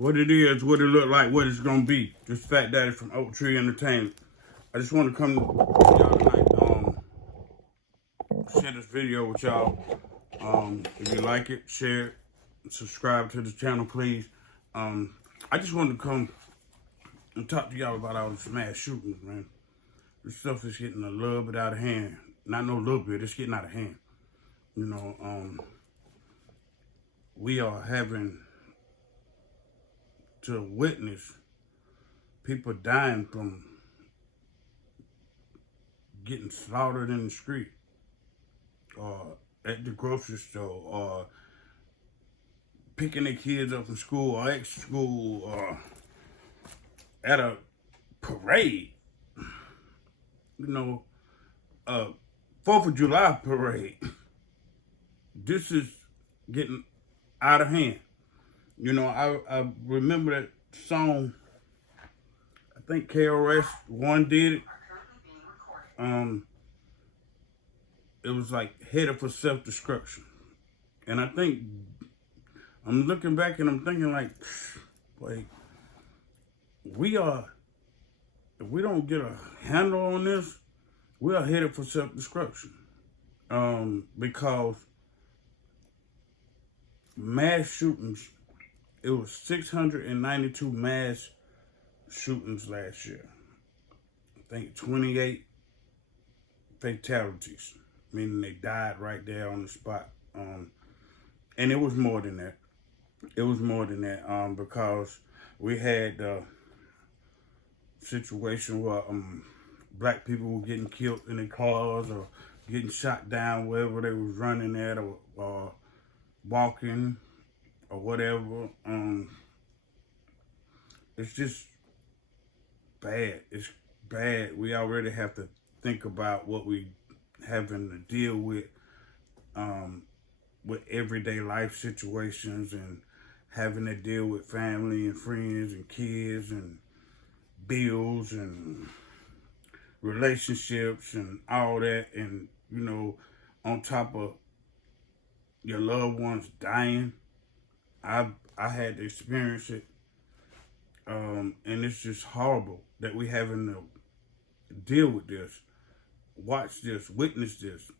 what it is, what it look like, what it's gonna be. Just Fat Daddy from Oak Tree Entertainment. I just want to come to y'all tonight, share this video with y'all. If you like it, share it, subscribe to the channel, please. I just wanted to come and talk to y'all about all this mass shootings, man. This stuff is getting a little bit out of hand. Not no little bit, it's getting out of hand. You know, we are having to witness people dying from getting slaughtered in the street or at the grocery store or picking their kids up from school or at school or at a parade. You know, 4th of July parade. This is getting out of hand. You know, I remember that song, I think KRS-One did it. It was like Headed for Self-Destruction. And I think, I'm looking back and I'm thinking like, we are, if we don't get a handle on this, we are headed for self-destruction. Because mass shootings, it was 692 mass shootings last year. I think 28 fatalities, meaning they died right there on the spot. And it was more than that. It was more than that because we had a situation where black people were getting killed in their cars or getting shot down wherever they was running at or walking or whatever. It's just bad. It's bad. We already have to think about what we having to deal with everyday life situations and having to deal with family and friends and kids and bills and relationships and all that, and you know, on top of your loved ones dying. I had to experience it, and it's just horrible that we having to deal with this, watch this, witness this.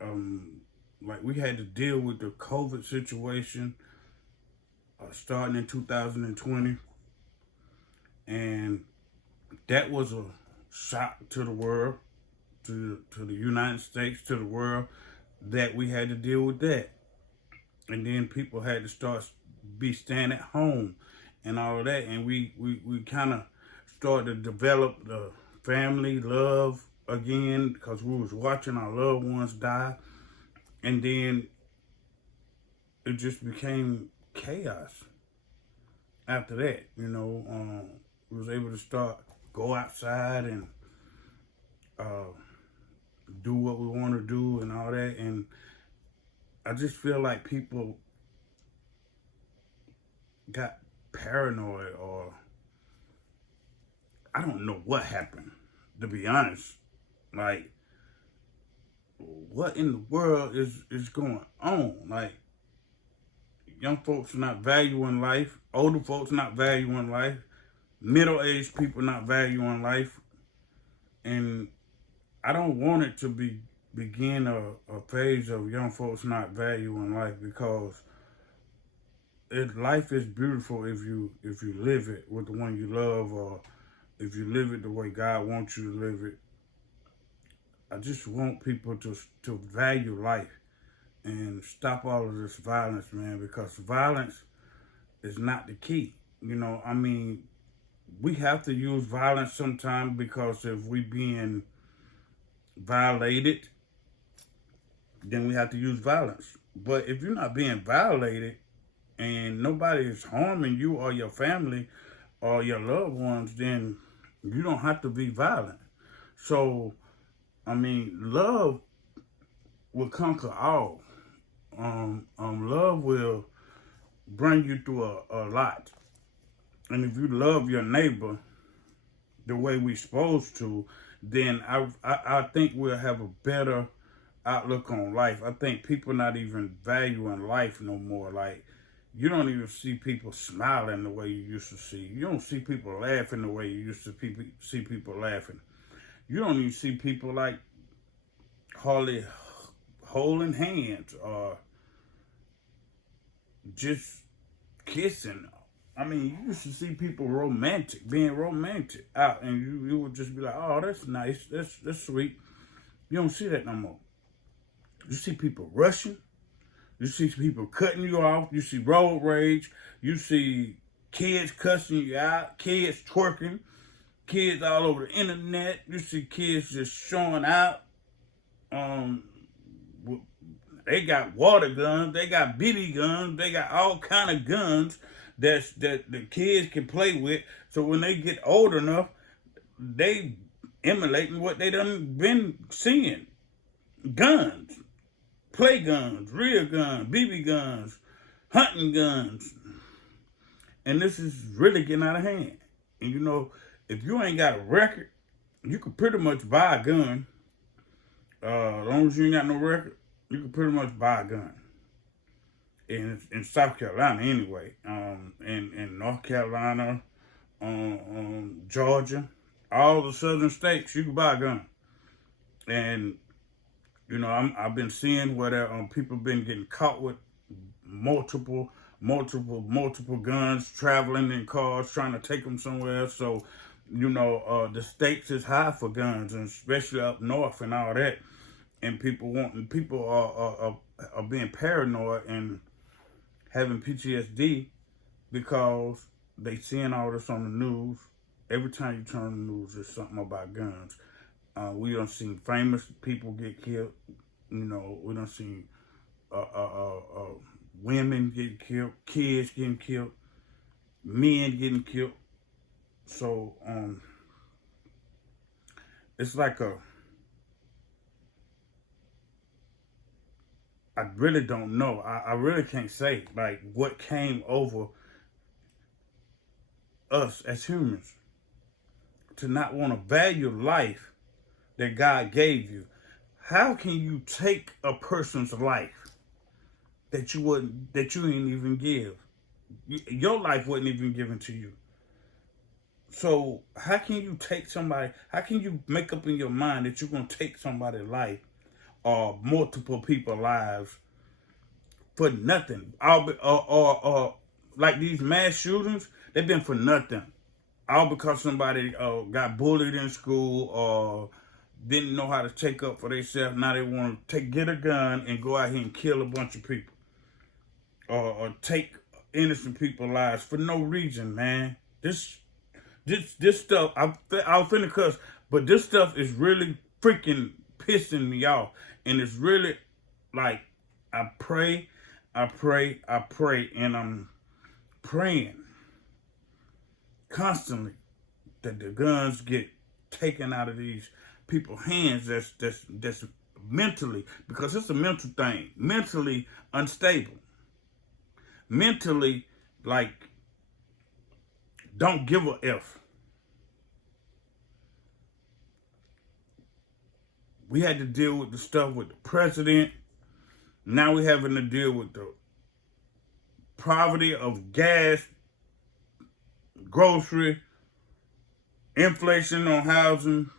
Like we had to deal with the COVID situation starting in 2020, and that was a shock to the world, to the United States, to the world, that we had to deal with that. And then people had to be staying at home and all of that. And we kind of started to develop the family love again because we was watching our loved ones die. And then it just became chaos after that. You know, we was able to go outside and do what we want to do and all that. And I just feel like people got paranoid, or I don't know what happened, to be honest. Like, what in the world is going on? Like, young folks not valuing life, older folks not valuing life, middle-aged people not valuing life. And I don't want it to begin a phase of young folks not valuing life, because life is beautiful if you live it with the one you love, or if you live it the way God wants you to live it. I just want people to value life and stop all of this violence, man, because violence is not the key. You know, I mean, we have to use violence sometimes because if we being violated, then we have to use violence. But if you're not being violated and nobody is harming you or your family or your loved ones, then you don't have to be violent. So, I mean, love will conquer all. Love will bring you through a lot. And if you love your neighbor the way we're supposed to, then I think we'll have a better outlook on life. I think people not even valuing life no more. Like, You don't even see people smiling the way you used to see. You don't see people laughing the way you used to see people laughing. You don't even see people like hardly holding hands or just kissing. I mean, you used to see people being romantic out, and you would just be like, oh, that's nice, that's sweet. You don't see that no more. You see people rushing. You see people cutting you off. You see road rage. You see kids cussing you out, kids twerking, kids all over the internet. You see kids just showing out. They got water guns. They got BB guns. They got all kind of guns that the kids can play with. So when they get old enough, they emulating what they done been seeing. Guns, play guns, real guns, BB guns, hunting guns. And this is really getting out of hand. And you know, if you ain't got a record, you can pretty much buy a gun. As long as you ain't got no record, you can pretty much buy a gun. In South Carolina anyway, in North Carolina, Georgia, all the southern states, you can buy a gun. And you know, I've been seeing where people been getting caught with multiple guns, traveling in cars, trying to take them somewhere else. So, you know, the states is high for guns, and especially up north and all that. And people are being paranoid and having PTSD because they seeing all this on the news. Every time you turn the news, there's something about guns. We done seen famous people get killed. You know, we done seen women getting killed, kids getting killed, men getting killed. So it's like I really don't know. I really can't say like what came over us as humans to not want to value life that God gave you. How can you take a person's life that you didn't even give? Your life wasn't even given to you. So how can you take somebody? How can you make up in your mind that you're gonna take somebody's life or multiple people's lives for nothing? Or like these mass shootings, they've been for nothing. All because somebody got bullied in school or didn't know how to take up for themselves. Now they want to get a gun and go out here and kill a bunch of people. Or take innocent people's lives for no reason, man. This stuff, I was finna cuss, but this stuff is really freaking pissing me off. And it's really like, I pray, and I'm praying constantly that the guns get taken out of these people's hands that's mentally, because it's a mental thing, mentally unstable, mentally like don't give a F. We had to deal with the stuff with the president. Now we're having to deal with the poverty of gas, grocery, inflation on housing,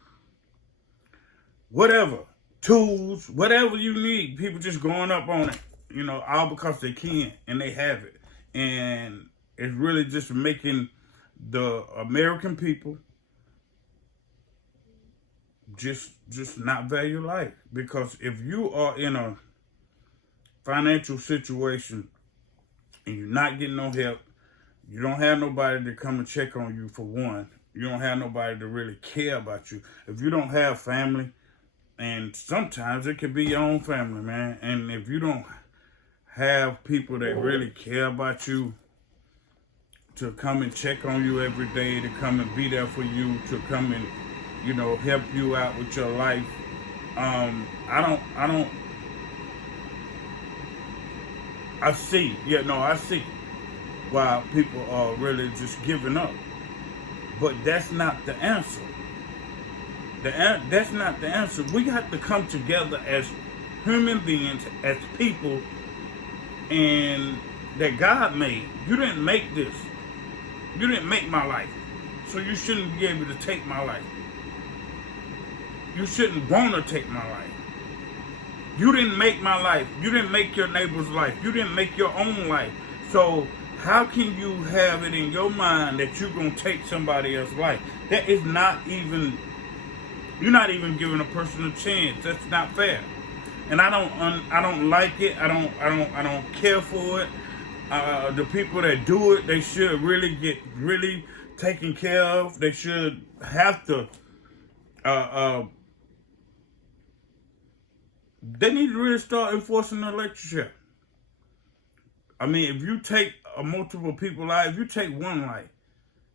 whatever, tools, whatever you need. People just going up on it, you know, all because they can and they have it. And it's really just making the American people just not value life. Because if you are in a financial situation and you're not getting no help, you don't have nobody to come and check on you for one. You don't have nobody to really care about you. If you don't have family, and sometimes it could be your own family, man. And if you don't have people that really care about you, to come and check on you every day, to come and be there for you, to come and, you know, help you out with your life. I see why people are really just giving up. But that's not the answer. That's not the answer. We have to come together as human beings, as people, and that God made. You didn't make this. You didn't make my life. So you shouldn't be able to take my life. You shouldn't want to take my life. You didn't make my life. You didn't make your neighbor's life. You didn't make your own life. So how can you have it in your mind that you're going to take somebody else's life? That is not even, you're not even giving a person a chance. That's not fair. And I don't like it. I don't care for it. The people that do it, they should really get really taken care of. They should have to they need to really start enforcing the lectureship. I mean, if you take multiple people life, if you take one life,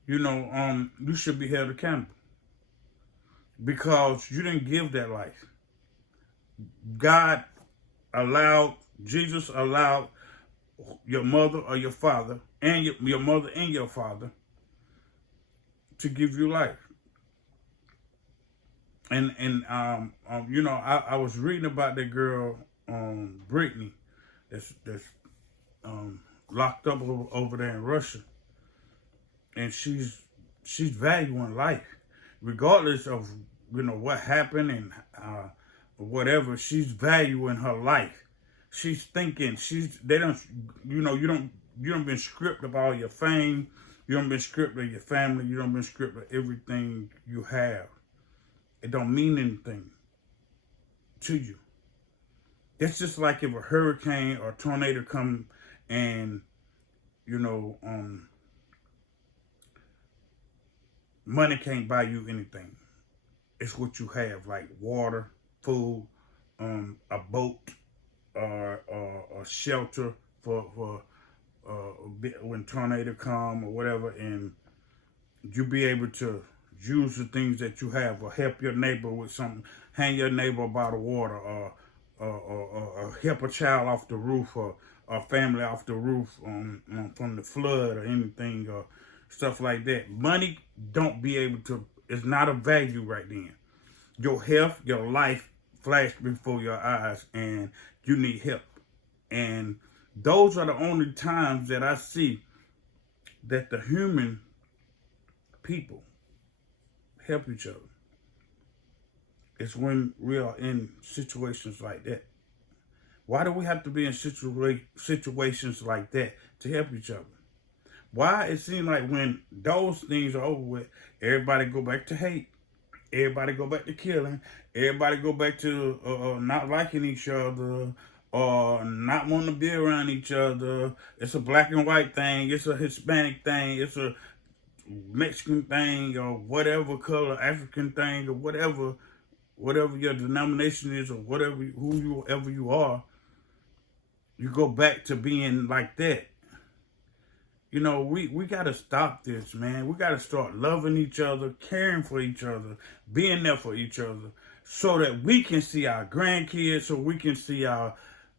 you should be held accountable because you didn't give that life. Jesus allowed your mother or your father and your mother and your father to give you life. And I was reading about that girl, Brittney, that's locked up over there in Russia, and she's valuing life, regardless of what happened and whatever. She's valuing her life. She's thinking you don't been stripped of all your fame, you don't been stripped of your family, you don't been stripped of everything you have. It don't mean anything to you. It's just like if a hurricane or a tornado come and, money can't buy you anything. It's what you have, like water, food, a boat, or a shelter for when tornado come or whatever, and you be able to use the things that you have, or help your neighbor with something, hang your neighbor a bottle of water, or help a child off the roof, or a family off the roof from the flood or anything, or stuff like that. Money don't be able to, it's not a value right then. Your health, your life flashed before your eyes and you need help. And those are the only times that I see that the human people help each other. It's when we are in situations like that. Why do we have to be in situations like that to help each other? Why it seems like when those things are over with, everybody go back to hate, everybody go back to killing, everybody go back to not liking each other, or not wanting to be around each other. It's a black and white thing, it's a Hispanic thing, it's a Mexican thing, or whatever color, African thing, or whatever your denomination is, or whoever you are, you go back to being like that. We got to stop this, man. We got to start loving each other, caring for each other, being there for each other, so that we can see our grandkids, so we can see our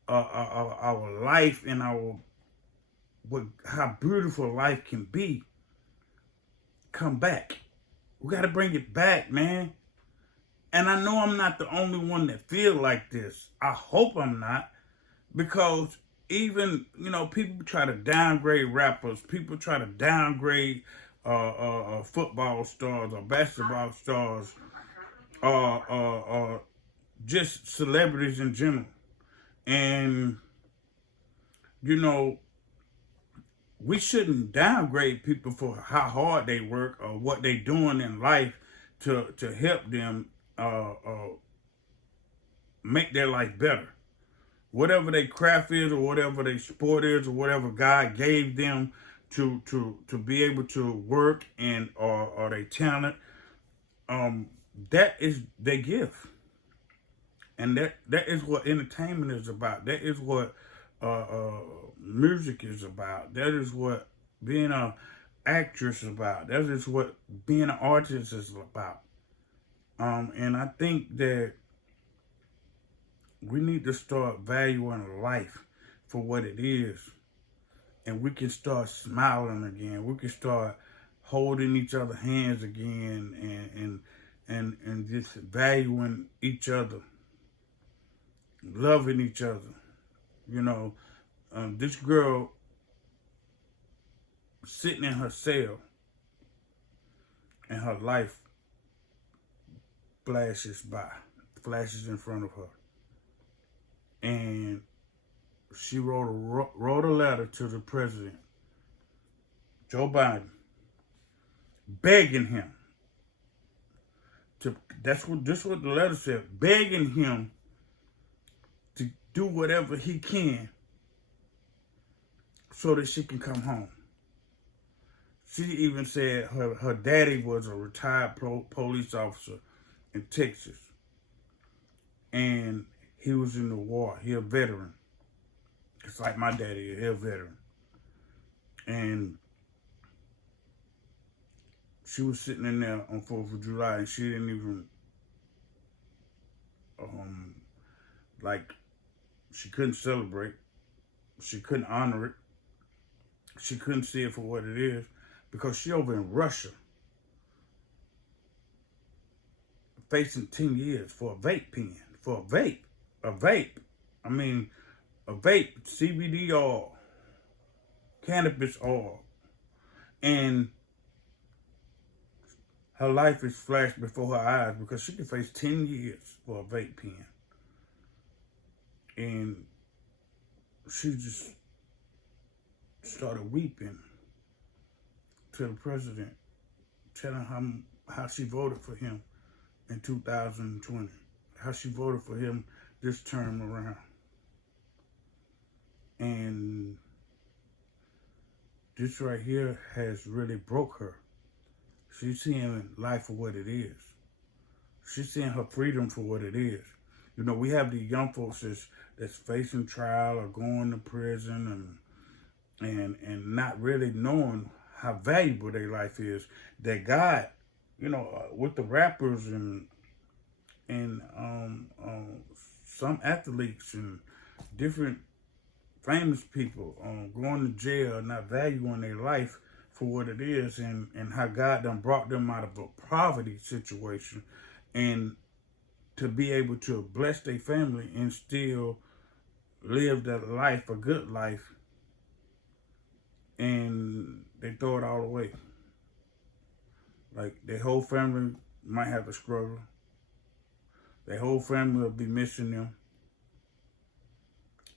life and how beautiful life can be. Come back. We got to bring it back, man. And I know I'm not the only one that feel like this. I hope I'm not, because even, people try to downgrade rappers. People try to downgrade football stars or basketball stars, or just celebrities in general. And, we shouldn't downgrade people for how hard they work or what they doing in life to help them make their life better. Whatever their craft is, or whatever their sport is, or whatever God gave them to be able to work and or their talent, that is their gift. And that is what entertainment is about. That is what music is about. That is what being an actress is about. That is what being an artist is about. And I think that we need to start valuing life for what it is. And we can start smiling again. We can start holding each other's hands again, and just valuing each other, loving each other. This girl sitting in her cell, and her life flashes in front of her. And she wrote a letter to the president, Joe Biden, begging him to, this what the letter said, begging him to do whatever he can so that she can come home. She even said her daddy was a retired police officer in Texas. And he was in the war. He a veteran. It's like my daddy, he a veteran. And she was sitting in there on 4th of July, and she didn't even, she couldn't celebrate. She couldn't honor it. She couldn't see it for what it is, because she over in Russia facing 10 years for a vape pen, for a vape. I mean, a vape, CBD oil, cannabis oil. And her life is flashed before her eyes because she can face 10 years for a vape pen. And she just started weeping to the president, telling him how she voted for him in 2020, how she voted for him this term around. And this right here has really broke her. She's seeing life for what it is. She's seeing her freedom for what it is. You know, we have these young folks that's facing trial or going to prison and not really knowing how valuable their life is. That God, you know, with the rappers and some athletes and different famous people going to jail, not valuing their life for what it is, and how God done brought them out of a poverty situation, and to be able to bless their family and still live that life, a good life, and they throw it all away. Like, their whole family might have to struggle. Their whole family will be missing them.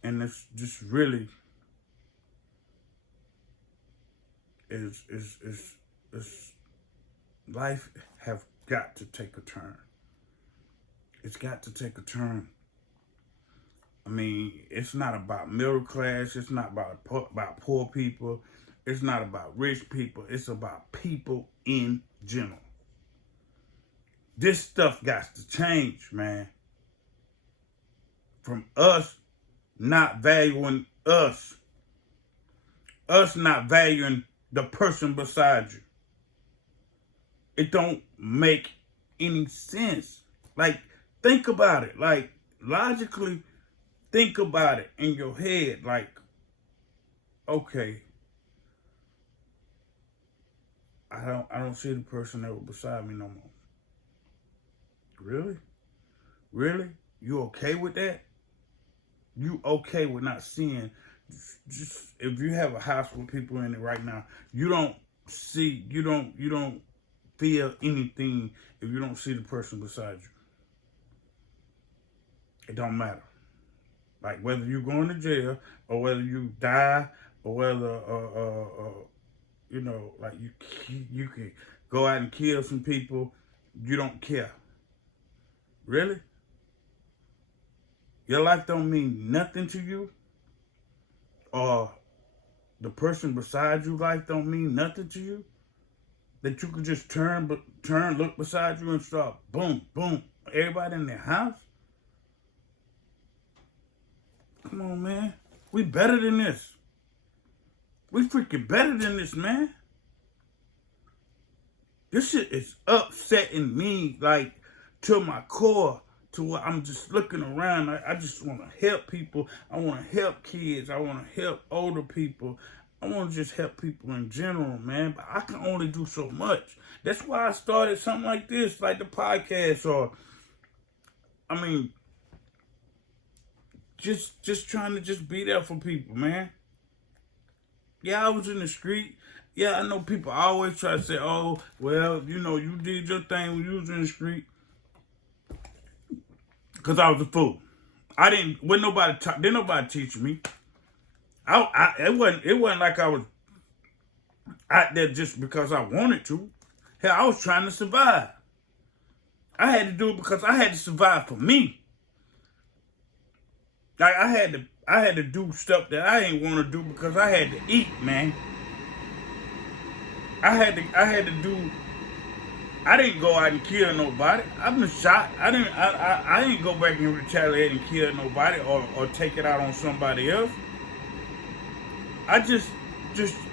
And it's just really is life have got to take a turn. It's got to take a turn. I mean, it's not about middle class. It's not about poor people. It's not about rich people. It's about people in general. This stuff got to change, man. From us not valuing us not valuing the person beside you. It don't make any sense. Like, think about it. Like, logically think about it in your head. Like, okay, I don't see the person that was beside me no more. Really? You okay with that? You okay with not seeing? Just if you have a house with people in it right now, you don't feel anything if you don't see the person beside you. It don't matter. Like, whether you're going to jail or whether you die or whether you know, like you can go out and kill some people, you don't care. Really? Your life don't mean nothing to you? Or the person beside you life don't mean nothing to you? That you could just turn, look beside you and start boom, boom, everybody in their house? Come on, man. We better than this. We freaking better than this, man. This shit is upsetting me, like, to my core, to where I'm just looking around. I just want to help people. I want to help kids. I want to help older people. I want to just help people in general, man. But I can only do so much. That's why I started something like this, like the podcast, or, I mean, just trying to just be there for people, man. Yeah, I was in the street. Yeah, I know people always try to say, oh, well, you did your thing when you was in the street. Because I was a fool. Didn't nobody teach me. It wasn't like I was out there just because I wanted to. Hell, I was trying to survive. I had to do it because I had to survive for me. Like I had to do stuff that I didn't want to do because I had to eat, man. I had to do. I didn't go out and kill nobody. I've been shot. I didn't go back and retaliate and kill nobody or take it out on somebody else. I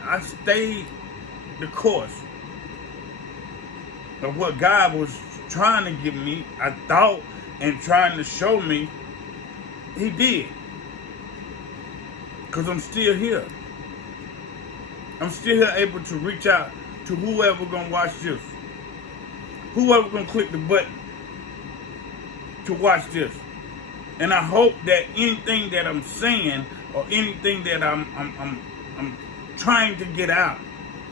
I stayed the course of what God was trying to give me. I thought and trying to show me. He did. Because I'm still here. I'm still here able to reach out to whoever gonna watch this. Whoever gonna click the button to watch this. And I hope that anything that I'm saying or anything that I'm trying to get out,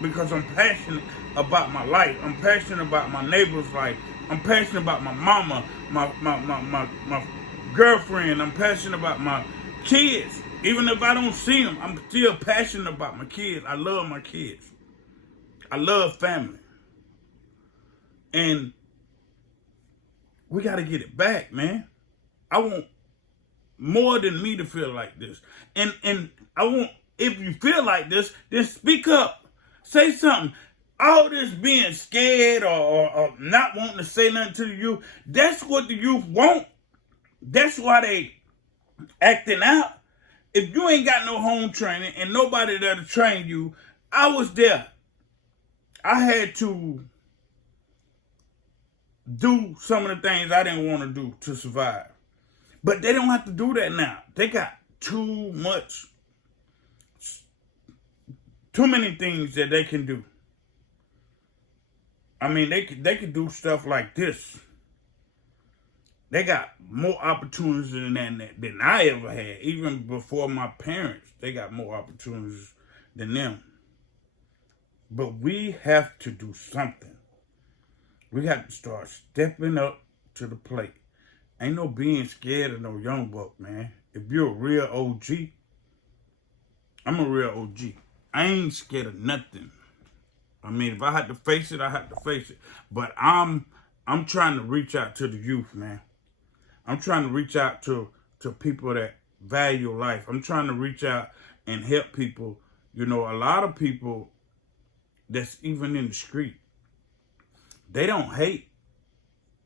because I'm passionate about my life. I'm passionate about my neighbor's life. I'm passionate about my mama, my girlfriend. I'm passionate about my kids. Even if I don't see them, I'm still passionate about my kids. I love my kids. I love family. And we got to get it back, man. I want more than me to feel like this. And I want, if you feel like this, then speak up. Say something. All this being scared or not wanting to say nothing to the youth, that's what the youth want. That's why they acting out. If you ain't got no home training and nobody there to train you, I was there. I had to do some of the things I didn't want to do to survive. But they don't have to do that now. They got too many things that they can do. I mean, they could do stuff like this. They got more opportunities than I ever had. Even before my parents, they got more opportunities than them. But we have to do something. We have to start stepping up to the plate. Ain't no being scared of no young buck, man. If you're a real OG, I'm a real OG. I ain't scared of nothing. I mean, if I had to face it, I had to face it. But I'm trying to reach out to the youth, man. I'm trying to reach out to people that value life. I'm trying to reach out and help people. You know, a lot of people that's even in the street, they don't hate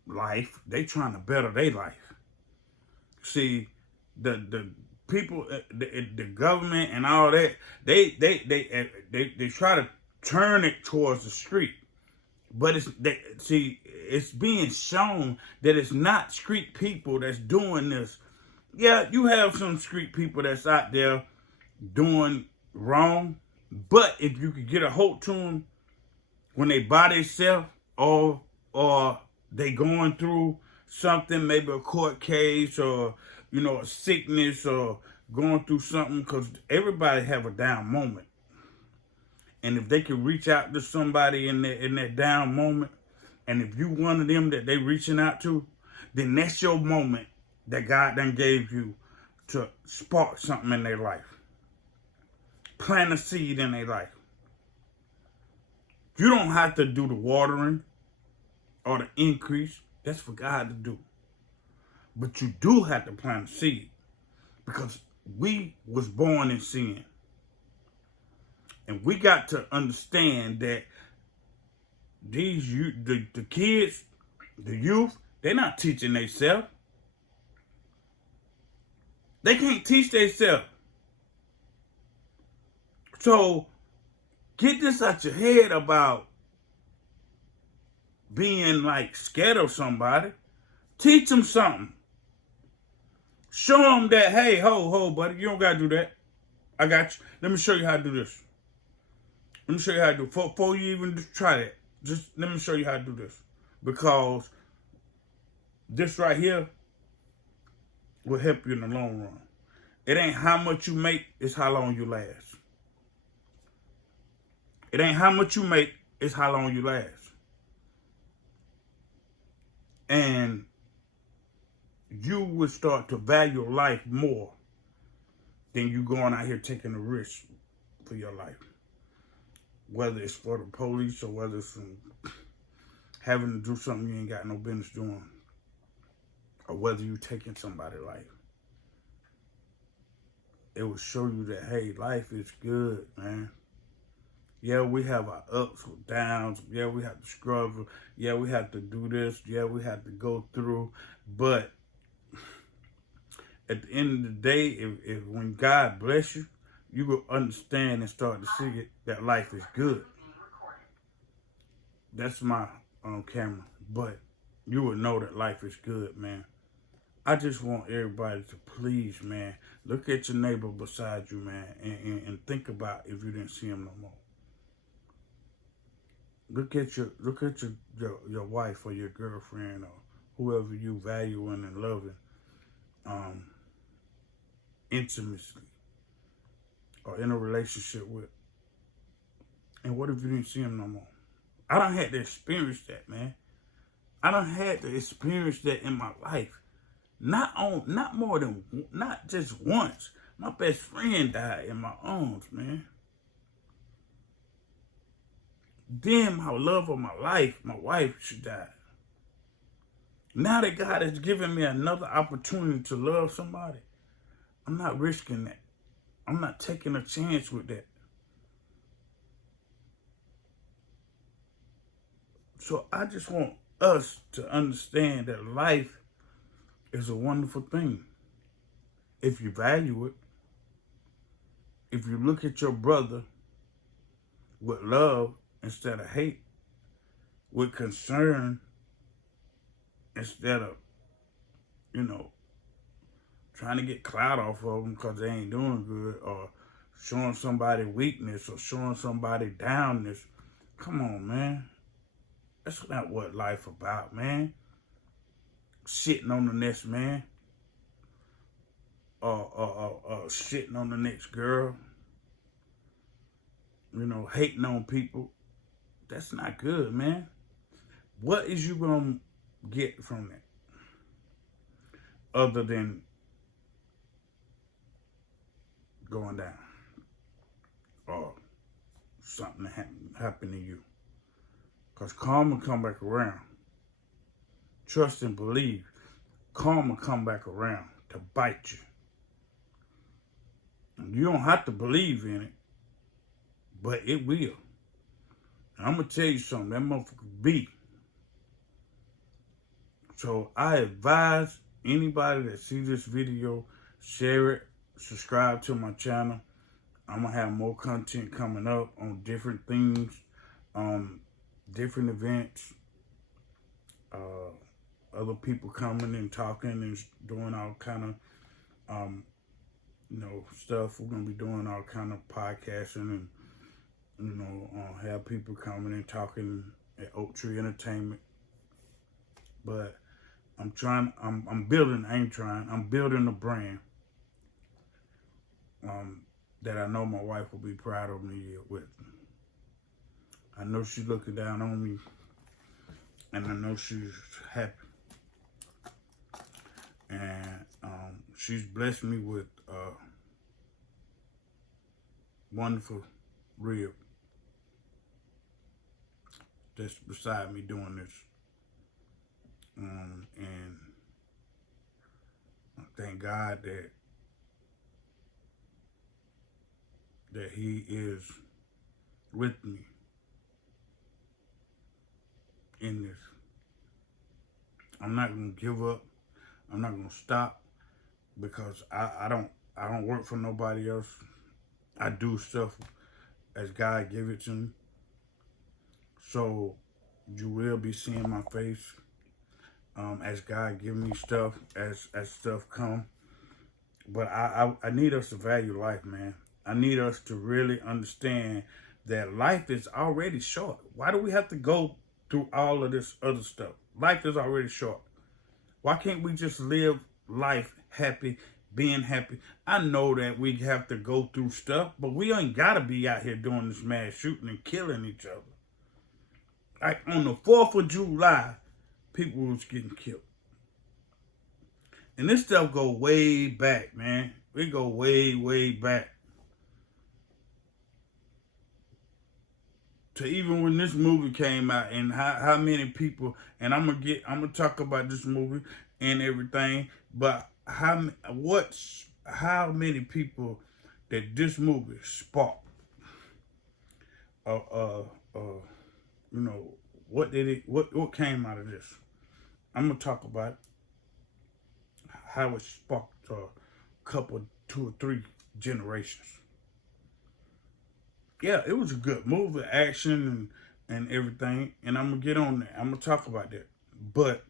life. They trying to better their life. See, the people, the government and all that, they try to turn it towards the street. But it's being shown that it's not street people that's doing this. Yeah, you have some street people that's out there doing wrong, but if you could get a hold to them when they by themselves or they going through something, maybe a court case or, a sickness or going through something, because everybody have a down moment. And if they can reach out to somebody in that down moment, and if you one of them that they reaching out to, then that's your moment that God done gave you to spark something in their life. Plant a seed in their life. You don't have to do the watering or the increase. That's for God to do. But you do have to plant a seed, because we was born in sin. And we got to understand that the kids, the youth, they're not teaching themselves. They can't teach themselves. So get this out your head about being like scared of somebody. Teach them something. Show them that, hey, ho, buddy, you don't got to do that. I got you. Let me show you how to do this. Let me show you how to do it. Before you even try that, just let me show you how to do this. Because this right here will help you in the long run. It ain't how much you make, it's how long you last. It ain't how much you make, it's how long you last. And you would start to value life more than you going out here taking a risk for your life. Whether it's for the police or whether it's from having to do something you ain't got no business doing. Or whether you taking somebody's life. It will show you that, hey, life is good, man. Yeah, we have our ups and downs. Yeah, we have to struggle. Yeah, we have to do this. Yeah, we have to go through. But at the end of the day, if when God bless you, you will understand and start to see it, that life is good. That's my camera. But you will know that life is good, man. I just want everybody to please, man, look at your neighbor beside you, man, and think about if you didn't see him no more. Look at your wife or your girlfriend or whoever you valuing and loving intimately or in a relationship with. And what if you didn't see him no more? I done had to experience that, man. I done had to experience that in my life. Not just once. My best friend died in my arms, man. Then my love of my life, my wife, she died. Now that God has given me another opportunity to love somebody, I'm not risking that. I'm not taking a chance with that. So I just want us to understand that life is a wonderful thing. If you value it, if you look at your brother with love instead of hate, with concern instead of, trying to get clout off of them because they ain't doing good, or showing somebody weakness or showing somebody downness. Come on, man. That's not what life about, man. Shitting on the next man. Shitting on the next girl. Hating on people. That's not good, man. What is you gonna get from that? Other than going down. Or something happen to you. Because karma come back around. Trust and believe. Karma come back around to bite you. And you don't have to believe in it, but it will. And I'm going to tell you something. That motherfucker be. So I advise anybody that sees this video, share it, subscribe to my channel. I'm going to have more content coming up on different things, different events, other people coming and talking and doing all kind of, stuff. We're going to be doing all kind of podcasting and, have people coming and talking at Oak Tree Entertainment. But I'm building a brand that I know my wife will be proud of me with. I know she's looking down on me, and I know she's happy. And she's blessed me with wonderful rib that's beside me doing this. And I thank God that He is with me in this. I'm not gonna give up. I'm not gonna stop, because I don't work for nobody else. I do stuff as God give it to me. So you will be seeing my face as God give me stuff, as stuff come. But I need us to value life, man. I need us to really understand that life is already short. Why do we have to go through all of this other stuff? Life is already short. Why can't we just live life happy, being happy. I know that we have to go through stuff, but we ain't gotta be out here doing this mass shooting and killing each other. Like on the 4th of July, people was getting killed. And this stuff go way back, man. We go way, way back. To even when this movie came out and how many people, and I'm gonna talk about this movie and everything, but how many people that this movie sparked? You know, what came out of this? I'm gonna talk about how it sparked a couple, 2 or 3 generations. Yeah, it was a good movie, action and everything, and I'm gonna get on that. I'm gonna talk about that, but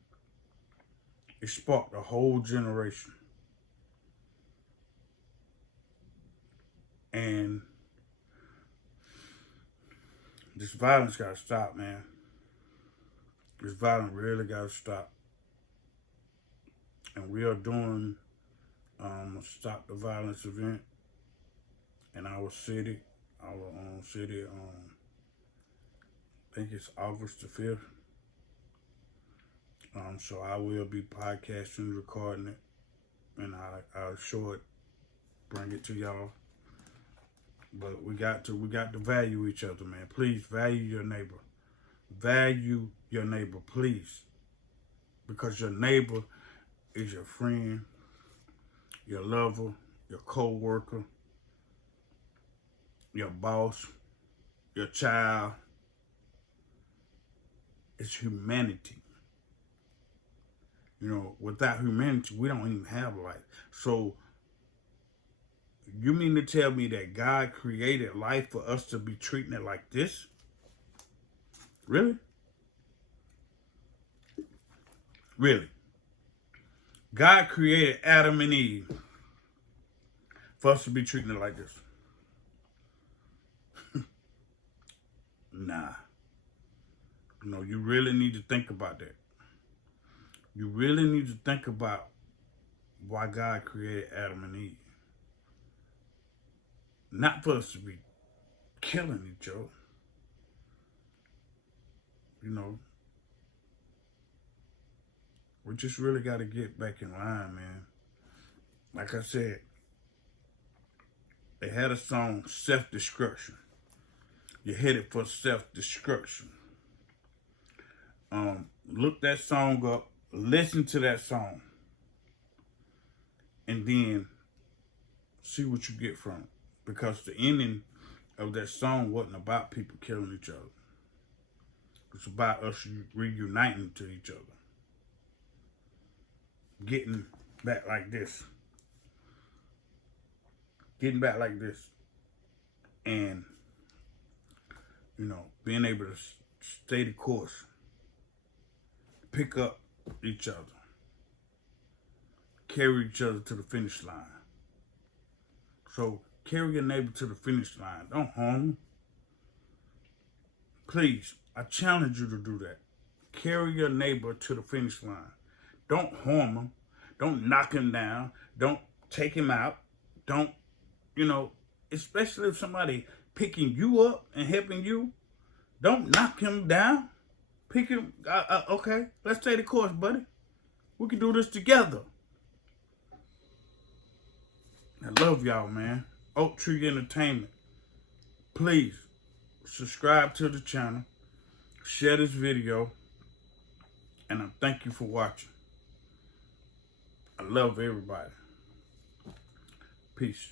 it sparked a whole generation, and this violence gotta stop, man. This violence really gotta stop, and we are doing a Stop the Violence event in our city. Our own city, I think it's August the 5th. So I will be podcasting, recording it, and I'll show it, bring it to y'all. But we got to value each other, man. Please value your neighbor. Value your neighbor, please. Because your neighbor is your friend, your lover, your co-worker, your boss, your child. It's humanity. You know, without humanity, we don't even have life. So, you mean to tell me that God created life for us to be treating it like this? Really? Really? God created Adam and Eve for us to be treating it like this? Nah. No, you really need to think about that. You really need to think about why God created Adam and Eve. Not for us to be killing each other. You know, we just really got to get back in line, man. Like I said, they had a song, Self-Destruction. You're headed for self-destruction. Look that song up, listen to that song, and then see what you get from it. Because the ending of that song wasn't about people killing each other. It's about us reuniting to each other. Getting back like this. Getting back like this. And, you know, being able to stay the course. Pick up each other. Carry each other to the finish line. So, carry your neighbor to the finish line. Don't harm them. Please, I challenge you to do that. Carry your neighbor to the finish line. Don't harm him. Don't knock him down. Don't take him out. Don't, you know, especially if somebody picking you up and helping you, don't knock him down. Pick him, okay, let's take the course, buddy. We can do this together. I love y'all, man. Oak Tree Entertainment. Please, subscribe to the channel. Share this video. And I thank you for watching. I love everybody. Peace.